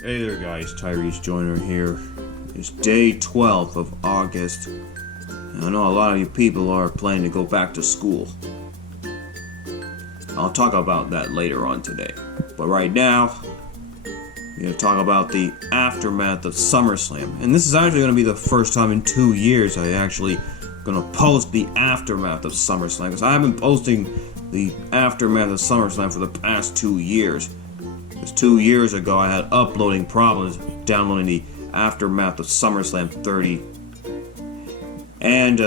Hey there guys, Tyrese Joyner here. It's day 12 of August. And I know a lot of you people are planning to go back to school. I'll talk about that later on today. But right now, we're going to talk about the aftermath of SummerSlam. And this is actually going to be the first time in 2 years I actually going to post the aftermath of SummerSlam. Because I have been posting the aftermath of SummerSlam for the past 2 years. 2 years ago, I had uploading problems downloading the aftermath of SummerSlam 30. And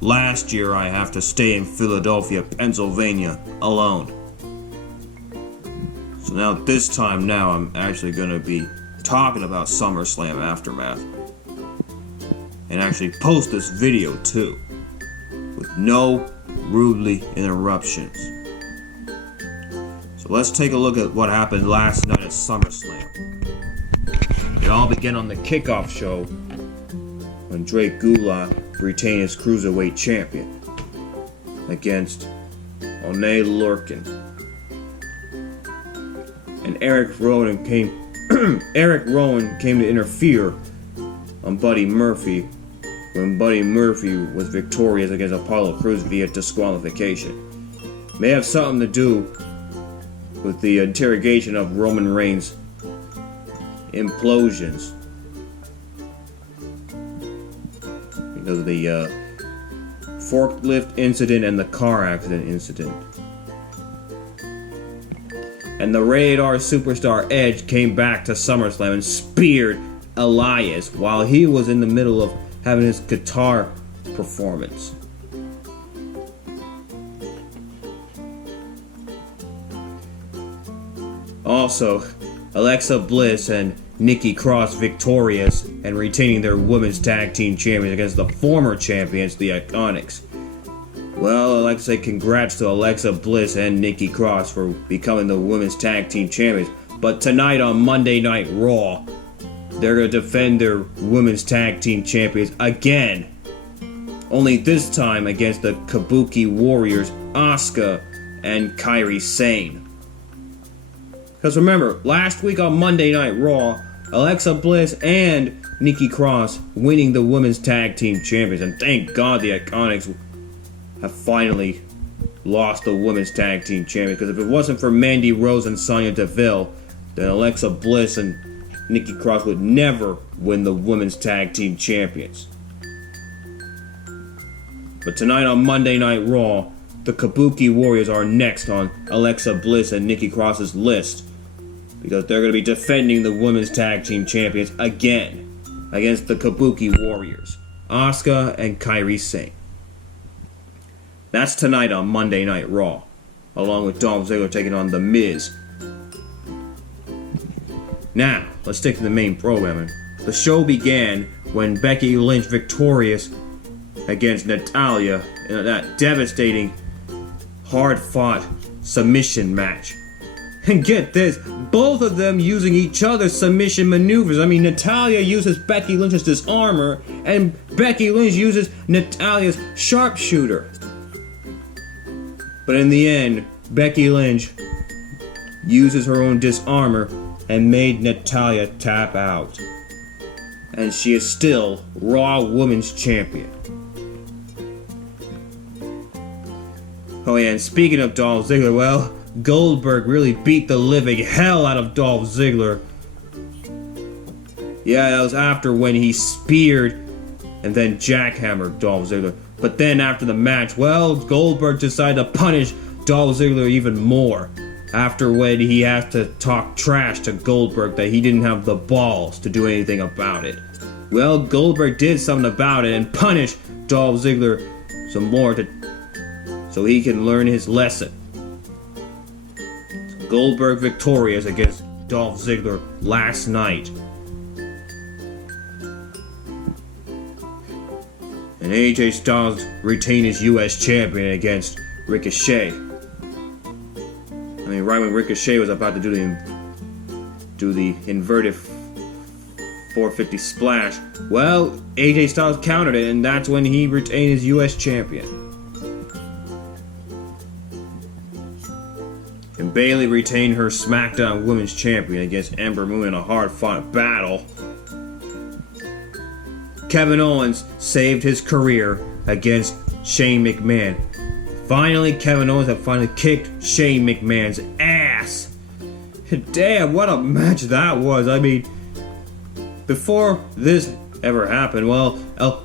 last year, I have to stay in Philadelphia, Pennsylvania, alone. So now this time now, I'm actually going to be talking about SummerSlam aftermath. And actually post this video too, with no rudely interruptions. So let's take a look at what happened last night at SummerSlam. It all began on the kickoff show when Gulak retained his Cruiserweight champion against Oney Lorcan. And Erick Rowan came to interfere on Buddy Murphy when Buddy Murphy was victorious against Apollo Crews via disqualification. May have something to do with the interrogation of Roman Reigns' implosions. Because of the forklift incident and the car accident incident. And the Rated R superstar Edge came back to SummerSlam and speared Elias while he was in the middle of having his guitar performance. Also, Alexa Bliss and Nikki Cross victorious and retaining their women's tag team champions against the former champions, the IIconics. Well, I'd like to say congrats to Alexa Bliss and Nikki Cross for becoming the women's tag team champions. But tonight on Monday Night Raw, they're going to defend their women's tag team champions again. Only this time against the Kabuki Warriors, Asuka and Kairi Sane. Because remember, last week on Monday Night Raw, Alexa Bliss and Nikki Cross winning the women's tag team champions. And thank God the IIconics have finally lost the women's tag team champions. Because if it wasn't for Mandy Rose and Sonya Deville, then Alexa Bliss and Nikki Cross would never win the women's tag team champions. But tonight on Monday Night Raw, the Kabuki Warriors are next on Alexa Bliss and Nikki Cross's list. Because they're going to be defending the women's tag team champions again against the Kabuki Warriors, Asuka and Kairi Sane. That's tonight on Monday Night Raw, along with Dolph Ziggler taking on The Miz. Now, let's stick to the main programming. The show began when Becky Lynch victorious against Natalya in that devastating, hard-fought submission match. And get this, both of them using each other's submission maneuvers. I mean, Natalya uses Becky Lynch's disarmer, and Becky Lynch uses Natalya's sharpshooter. But in the end, Becky Lynch uses her own disarmer and made Natalya tap out. And she is still Raw Women's Champion. Oh yeah, and speaking of Dolph Ziggler, well, Goldberg really beat the living hell out of Dolph Ziggler. Yeah, that was after when he speared and then jackhammered Dolph Ziggler. But then after the match, well, Goldberg decided to punish Dolph Ziggler even more. After when he had to talk trash to Goldberg that he didn't have the balls to do anything about it. Well, Goldberg did something about it and punished Dolph Ziggler some more so he can learn his lesson. Goldberg victorious against Dolph Ziggler last night. And AJ Styles retained his US champion against Ricochet. I mean, right when Ricochet was about to do the inverted 450 splash, well, AJ Styles countered it, and that's when he retained his US champion. Bayley retained her Smackdown Women's Champion against Ember Moon in a hard-fought battle. Kevin Owens saved his career against Shane McMahon. Finally, Kevin Owens had finally kicked Shane McMahon's ass. Damn, what a match that was. I mean, before this ever happened,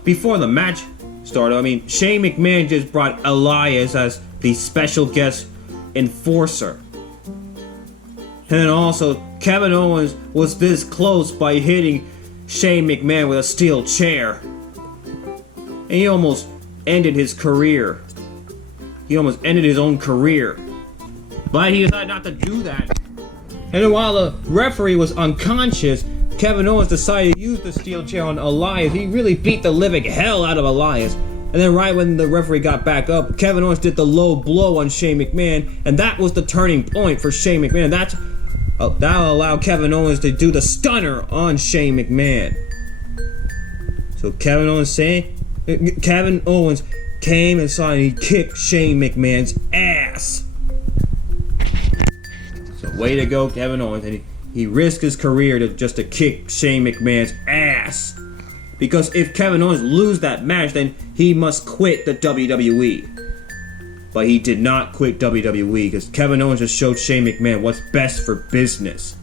before the match started, I mean, Shane McMahon just brought Elias as the special guest enforcer. And also, Kevin Owens was this close by hitting Shane McMahon with a steel chair. And he almost ended his career. He almost ended his own career. But he decided not to do that. And then while the referee was unconscious, Kevin Owens decided to use the steel chair on Elias. He really beat the living hell out of Elias. And then right when the referee got back up, Kevin Owens did the low blow on Shane McMahon. And that was the turning point for Shane McMahon. That'll allow Kevin Owens to do the stunner on Shane McMahon. So Kevin Owens came inside and he kicked Shane McMahon's ass. So way to go, Kevin Owens. And he risked his career to kick Shane McMahon's ass. Because if Kevin Owens loses that match, then he must quit the WWE. But he did not quit WWE because Kevin Owens just showed Shane McMahon what's best for business.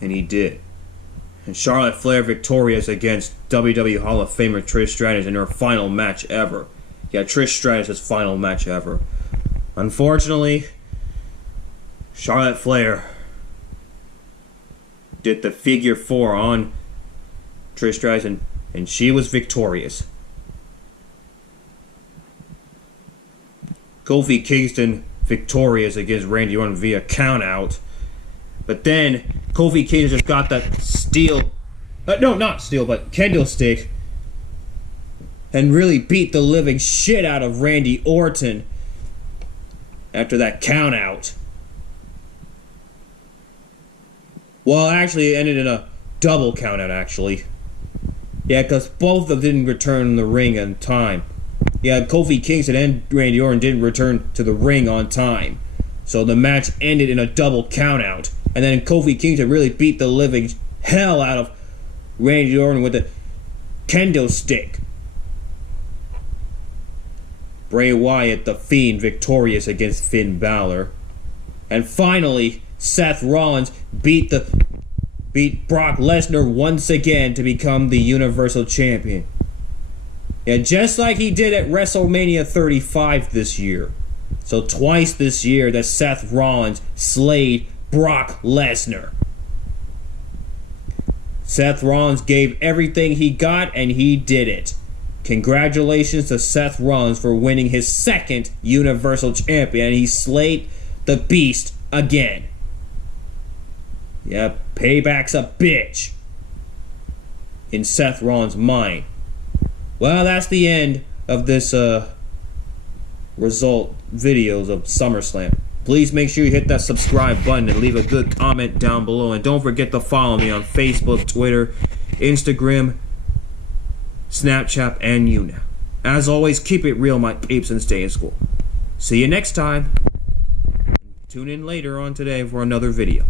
And he did. And Charlotte Flair victorious against WWE Hall of Famer Trish Stratus in her final match ever. Yeah, Trish Stratus' final match ever. Unfortunately, Charlotte Flair did the figure 4 on Trish Stratus and she was victorious. Kofi Kingston victorious against Randy Orton via countout. But then Kofi Kingston just got that kendo stick and really beat the living shit out of Randy Orton after that countout. Well, actually, it ended in a double countout, actually. Yeah, because both of them didn't return in the ring on time. Yeah, Kofi Kingston and Randy Orton didn't return to the ring on time. So the match ended in a double countout. And then Kofi Kingston really beat the living hell out of Randy Orton with the kendo stick. Bray Wyatt, the Fiend, victorious against Finn Balor. And finally, Seth Rollins beat Brock Lesnar once again to become the Universal Champion. Yeah, just like he did at WrestleMania 35 this year. So twice this year that Seth Rollins slayed Brock Lesnar. Seth Rollins gave everything he got and he did it. Congratulations to Seth Rollins for winning his second Universal Champion. And he slayed the Beast again. Yeah, payback's a bitch. In Seth Rollins' mind. Well, that's the end of this result videos of SummerSlam. Please make sure you hit that subscribe button and leave a good comment down below. And don't forget to follow me on Facebook, Twitter, Instagram, Snapchat, and YouNow. As always, keep it real, my peeps, and stay in school. See you next time. Tune in later on today for another video.